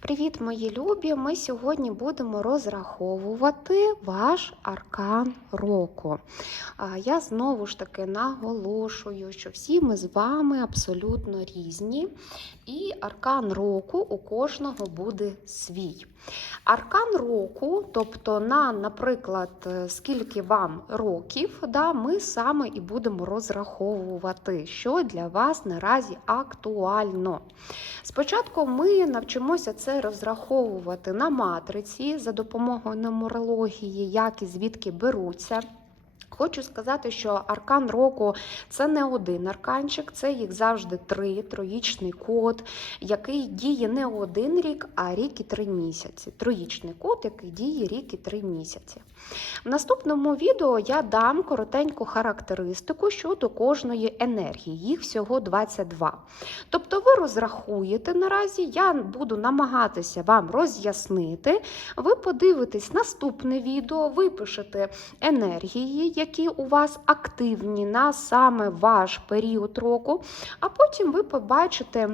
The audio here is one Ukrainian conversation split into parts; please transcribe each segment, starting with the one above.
Привіт, мої любі! Ми сьогодні будемо розраховувати ваш аркан року. Я знову ж таки наголошую, що всі ми з вами абсолютно різні, і аркан року у кожного буде свій. Аркан року, тобто на, наприклад, е, скільки вам років, да, ми саме і будемо розраховувати, що для вас наразі актуально. Спочатку ми навчимося це розраховувати на матриці за допомогою нумерології, як і звідки беруться. Хочу сказати, що аркан року це не один арканчик, це їх завжди три, троїчний код, який діє не один рік, а рік і три місяці. Троїчний код, який діє рік і три місяці. В наступному відео я дам коротеньку характеристику щодо кожної енергії. Їх всього 22. Тобто ви розрахуєте наразі, я буду намагатися вам роз'яснити. Ви подивитесь наступне відео, випишете енергії, які у вас активні на саме ваш період року, а потім ви побачите.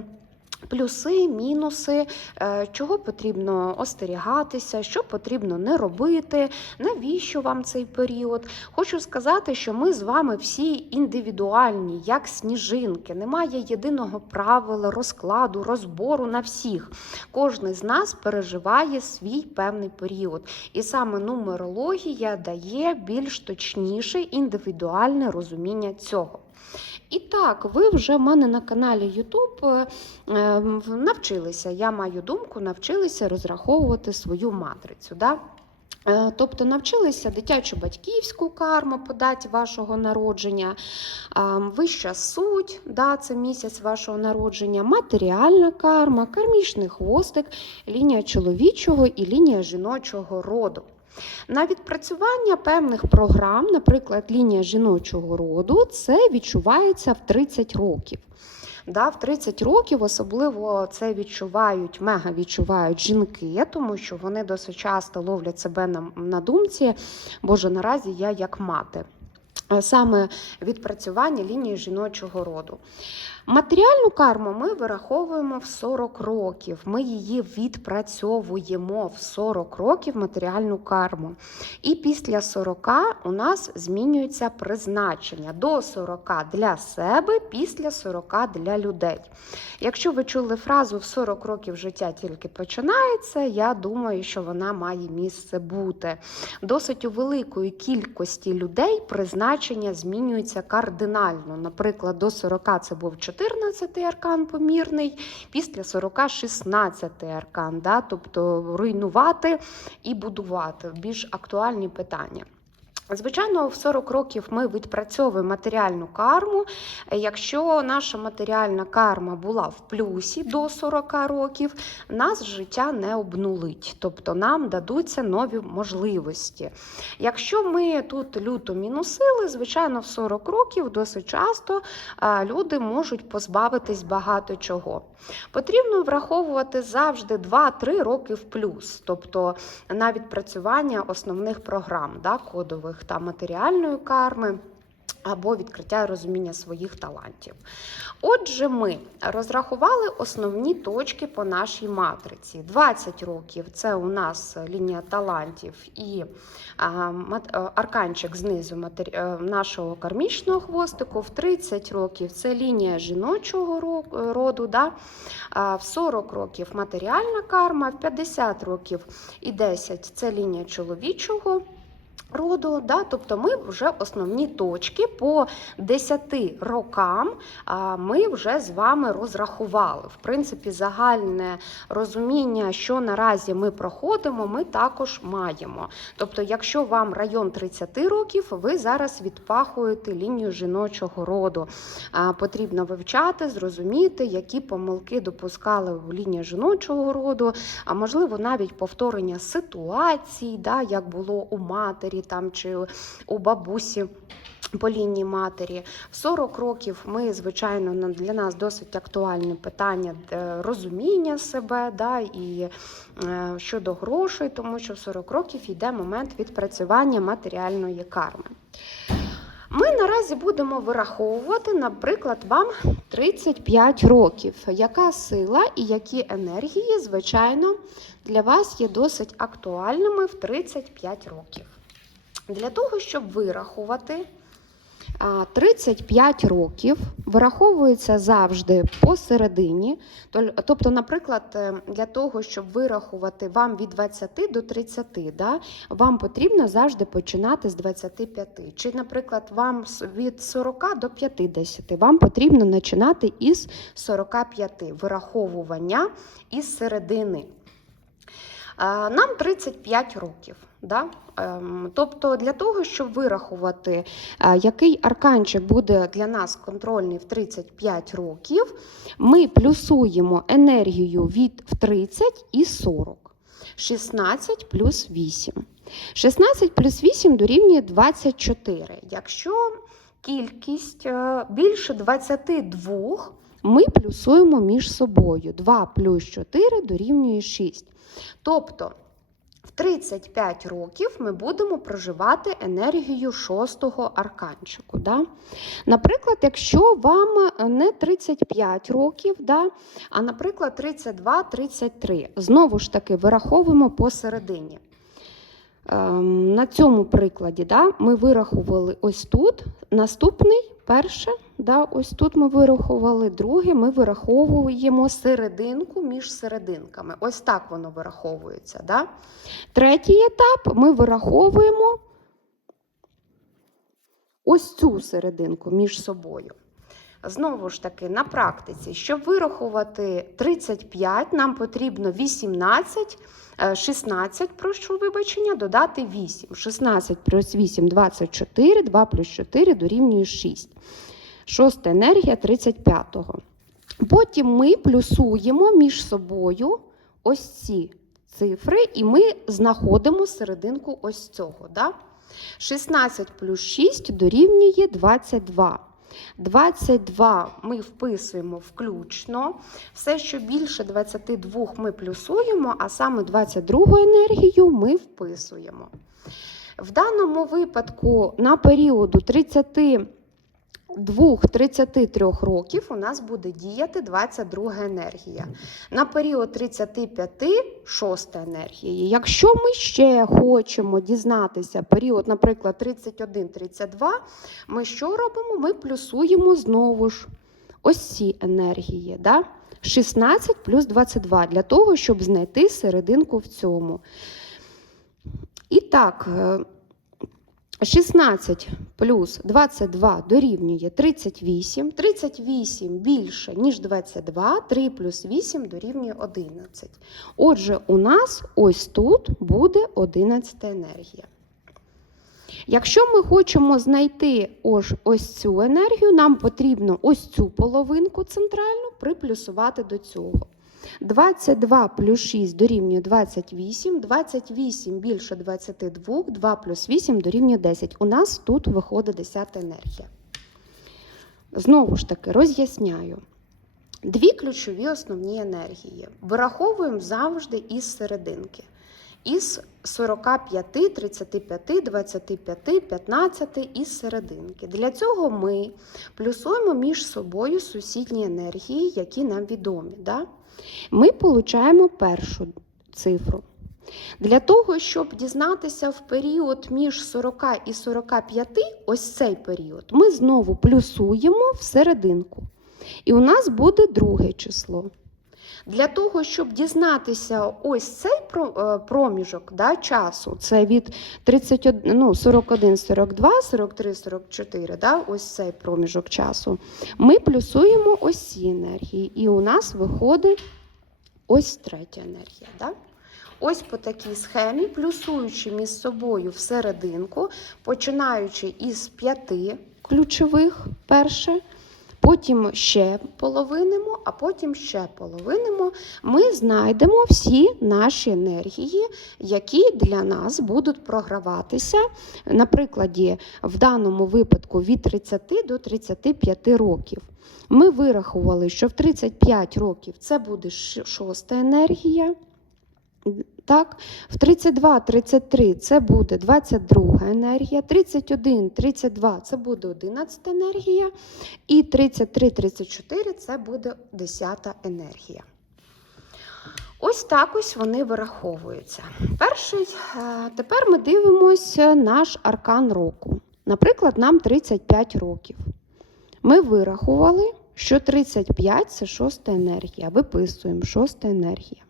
Плюси, мінуси, е, чого потрібно остерігатися, що потрібно не робити, навіщо вам цей період. Хочу сказати, що ми з вами всі індивідуальні, як сніжинки. Немає єдиного правила, розкладу, розбору на всіх. Кожен з нас переживає свій певний період. І саме нумерологія дає більш точніше індивідуальне розуміння цього. І так, ви вже в мене на каналі YouTube е, навчилися, я маю думку, навчилися розраховувати свою матрицю. Да? Е, Тобто навчилися дитячу батьківську карму по даті вашого народження, е, вища суть, да, це місяць вашого народження, матеріальна карма, кармічний хвостик, лінія чоловічого і лінія жіночого роду. На відпрацювання певних програм, наприклад, лінія жіночого роду, це відчувається в 30 років. Да, в 30 років особливо це відчувають, мега відчувають жінки, тому що вони досить часто ловлять себе на, на думці, боже, наразі я як мати. Саме відпрацювання лінії жіночого роду. Матеріальну карму ми вираховуємо в 40 років. Ми її відпрацьовуємо в 40 років матеріальну карму. І після 40 у нас змінюється призначення до 40 для себе, після 40 для людей. Якщо ви чули фразу в 40 років життя тільки починається, я думаю, що вона має місце бути. Досить у великої кількості людей призначення змінюється кардинально. Наприклад, до 40 це був 14-й аркан помірний, після 40 16-й аркан, да? тобто руйнувати і будувати більш актуальні питання. Звичайно, в 40 років ми відпрацьовуємо матеріальну карму. Якщо наша матеріальна карма була в плюсі до 40 років, нас життя не обнулить, тобто нам дадуться нові можливості. Якщо ми тут люто мінусили, звичайно, в 40 років досить часто люди можуть позбавитись багато чого. Потрібно враховувати завжди 2-3 роки в плюс, тобто на відпрацювання основних програм да, кодових та матеріальної карми. Або відкриття розуміння своїх талантів. Отже, ми розрахували основні точки по нашій матриці. 20 років це у нас лінія талантів і а, арканчик знизу е, нашого кармічного хвостику. В 30 років це лінія жіночого роду. Да? В 40 років матеріальна карма, в 50 років і 10 це лінія чоловічого роду, да? тобто ми вже основні точки по 10 рокам ми вже з вами розрахували. В принципі, загальне розуміння, що наразі ми проходимо, ми також маємо. Тобто, якщо вам район 30 років, ви зараз відпахуєте лінію жіночого роду. Потрібно вивчати, зрозуміти, які помилки допускали в лінії жіночого роду, а можливо навіть повторення ситуацій, да, як було у матері там чи у бабусі. По лінії матері в 40 років ми, звичайно, для нас досить актуальне питання е, розуміння себе, да, і е, щодо грошей, тому що в 40 років йде момент відпрацювання матеріальної карми. Ми наразі будемо вираховувати, наприклад, вам 35 років. Яка сила і які енергії, звичайно, для вас є досить актуальними в 35 років. Для того, щоб вирахувати 35 років, вираховується завжди посередині. Тобто, наприклад, е, для того, щоб вирахувати вам від 20 до 30, да, вам потрібно завжди починати з 25. Чи, наприклад, вам від 40 до 50, вам потрібно починати із 45 вираховування із середини. Нам 35 років. Да? Ем, Тобто для того, щоб вирахувати, який арканчик буде для нас контрольний в 35 років, ми плюсуємо енергію від в 30 і 40. 16 плюс 8. 16 плюс 8 дорівнює 24. Якщо кількість е, більше 22, ми плюсуємо між собою. 2 плюс 4 дорівнює 6. Тобто в 35 років ми будемо проживати енергію шостого арканчику. Да? Наприклад, якщо вам е, не 35 років, да, а, наприклад, 32-33, знову ж таки вираховуємо посередині. Ем, на цьому прикладі да, ми вирахували ось тут. Наступний, перше, да, ось тут ми вирахували, друге, ми вираховуємо серединку між серединками. Ось так воно вираховується. Да? Третій етап ми вираховуємо ось цю серединку між собою. Знову ж таки, на практиці, щоб вирахувати 35, нам потрібно 18, е, 16, прошу вибачення, додати 8. 16 плюс 8 24, 2 плюс 4 дорівнює 6. Шоста енергія 35-го. Потім ми плюсуємо між собою ось ці цифри, і ми знаходимо серединку ось цього. Да? 16 плюс 6 дорівнює 22. 22 ми вписуємо включно. Все, що більше 22 ми плюсуємо, а саме 22 енергію ми вписуємо. В даному випадку на періоду 32-33 років у нас буде діяти 22 енергія. На період 35 шоста енергія. Якщо ми ще хочемо дізнатися період, наприклад, 31-32, ми що робимо? Ми плюсуємо знову ж ось ці енергії. Да? 16 плюс 22 для того, щоб знайти серединку в цьому. І так, е, 16 плюс 22 дорівнює 38. 38 більше, ніж 22, 3 плюс 8 дорівнює 11. Отже, у нас ось тут буде 11 енергія. Якщо ми хочемо знайти ось, ось цю енергію, нам потрібно ось цю половинку центральну приплюсувати до цього. 22 плюс 6 дорівнює 28, 28 більше 22, 2 плюс 8 дорівнює 10. У нас тут виходить 10 енергія. Знову ж таки, роз'ясняю. Дві ключові основні енергії. Вираховуємо завжди із серединки. Із 45, 35, 25, 15 із серединки. Для цього ми плюсуємо між собою сусідні енергії, які нам відомі. Да? Ми получаємо першу цифру. Для того, щоб дізнатися в період між 40 і 45, ось цей період, ми знову плюсуємо в серединку. І у нас буде друге число. Для того, щоб дізнатися ось цей е, проміжок да, часу, це від 31, ну, 41, 42, 43, 44, да, ось цей проміжок часу, ми плюсуємо ось ці енергії. І у нас виходить ось третя енергія. Да? Ось по такій схемі, плюсуючи між собою в серединку, починаючи із п'яти ключових перше, потім ще половинимо, а потім ще половинимо, ми знайдемо всі наші енергії, які для нас будуть програватися. На прикладі, в даному випадку від 30 до 35 років. Ми вирахували, що в 35 років це буде шоста енергія. Так, в 32, 33 це буде 22 енергія, 31, 32 це буде 11 енергія, і 33, 34 це буде 10 енергія. Ось так ось вони вираховуються. Перший, е, тепер ми дивимося наш аркан року. Наприклад, нам 35 років. Ми вирахували, що 35 це шоста енергія. Виписуємо шоста енергія.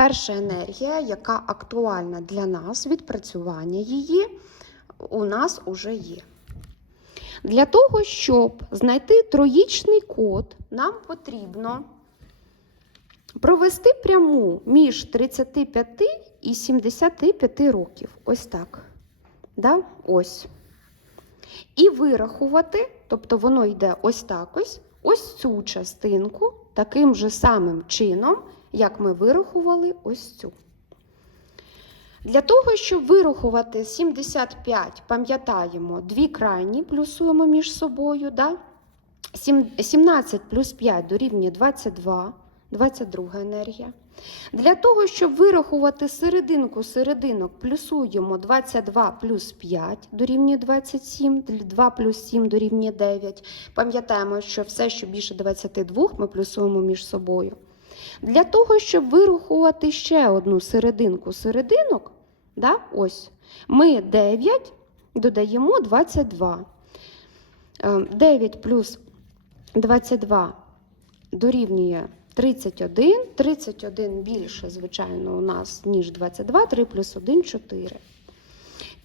Перша енергія, яка актуальна для нас, відпрацювання її у нас уже є. Для того, щоб знайти троїчний код, нам потрібно провести пряму між 35 і 75 років. Ось так. Да? Ось. І вирахувати, тобто воно йде ось так ось, ось цю частинку таким же самим чином, як ми вирахували ось цю. Для того, щоб вирахувати 75, пам'ятаємо, дві крайні плюсуємо між собою. Да? 17 плюс 5 дорівнює 22, 22 енергія. Для того, щоб вирахувати серединку серединок, плюсуємо 22 плюс 5 дорівнює 27, 2 плюс 7 дорівнює 9. Пам'ятаємо, що все, що більше 22, ми плюсуємо між собою. Для того, щоб вирахувати ще одну серединку серединок, да, ось, ми 9 додаємо 22. Е, 9 плюс 22 дорівнює 31. 31 більше, звичайно, у нас, ніж 22, 3 плюс 1 4.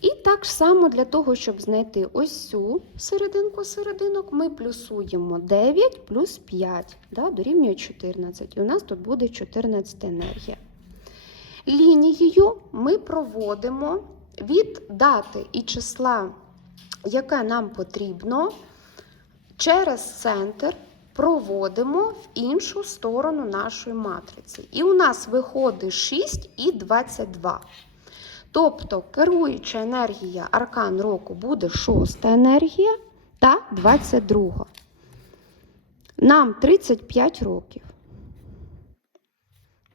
І так само для того, щоб знайти ось цю серединку серединок, ми плюсуємо 9 плюс 5, да, дорівнює 14. І у нас тут буде 14 енергія. Лінією ми проводимо від дати і числа, яке нам потрібно, через центр проводимо в іншу сторону нашої матриці. І у нас виходить 6 і 22. Тобто керуюча енергія аркан року буде шоста енергія та 22. Нам 35 років.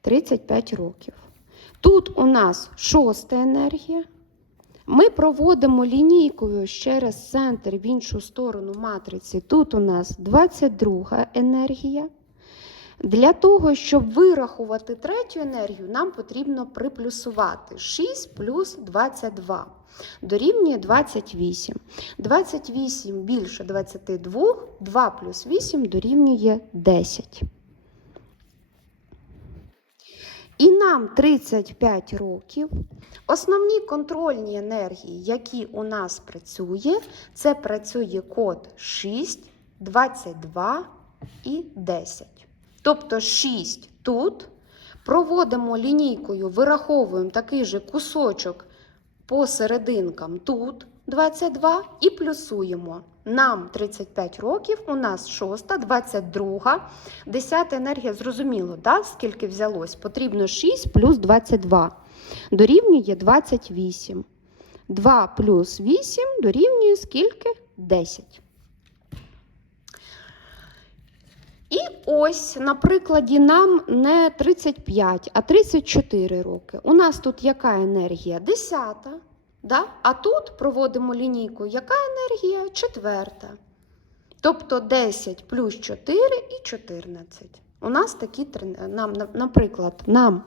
35 років. Тут у нас шоста енергія. Ми проводимо лінійкою через центр в іншу сторону матриці. Тут у нас 22 енергія. Для того, щоб вирахувати третю енергію, нам потрібно приплюсувати 6 плюс 22. Дорівнює 28. 28 більше 22, 2 плюс 8 дорівнює 10. І нам 35 років. Основні контрольні енергії, які у нас працює, це працює код 6, 22 і 10. Тобто 6 тут. Проводимо лінійкою, вираховуємо такий же кусочок по серединкам тут 22 і плюсуємо. Нам 35 років, у нас 6, 22, 10 енергія, зрозуміло, да? скільки взялось? Потрібно 6 плюс 22. Дорівнює 28. 2 плюс 8 дорівнює скільки? 10. І ось на прикладі нам не 35, а 34 роки. У нас тут яка енергія? 10. Да? А тут проводимо лінійку, яка енергія? Четверта. Тобто 10 плюс 4 і 14. У нас такі, нам, наприклад, нам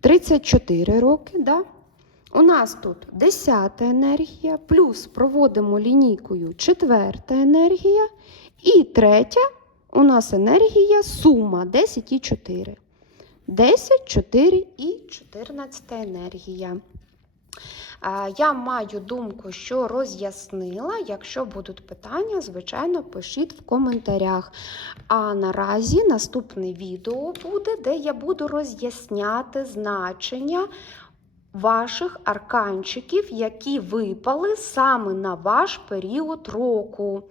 34 роки. Да? У нас тут 10 енергія, плюс проводимо лінійкою четверта енергія. І третя у нас енергія сума 10 і 4. 10, 4 і 14 енергія. Я маю думку, що роз'яснила. Якщо будуть питання, звичайно, пишіть в коментарях. А наразі наступне відео буде, де я буду роз'ясняти значення ваших арканчиків, які випали саме на ваш період року.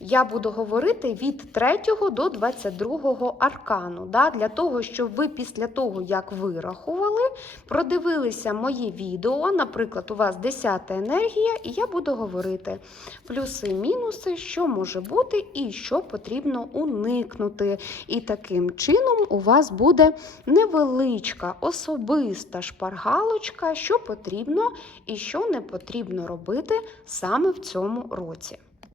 Я буду говорити від 3 до 22 аркану, да, для того, щоб ви після того, як вирахували, продивилися моє відео. Наприклад, у вас 10 енергія, і я буду говорити плюси, мінуси, що може бути і що потрібно уникнути. І таким чином у вас буде невеличка особиста шпаргалочка, що потрібно і що не потрібно робити саме в цьому році.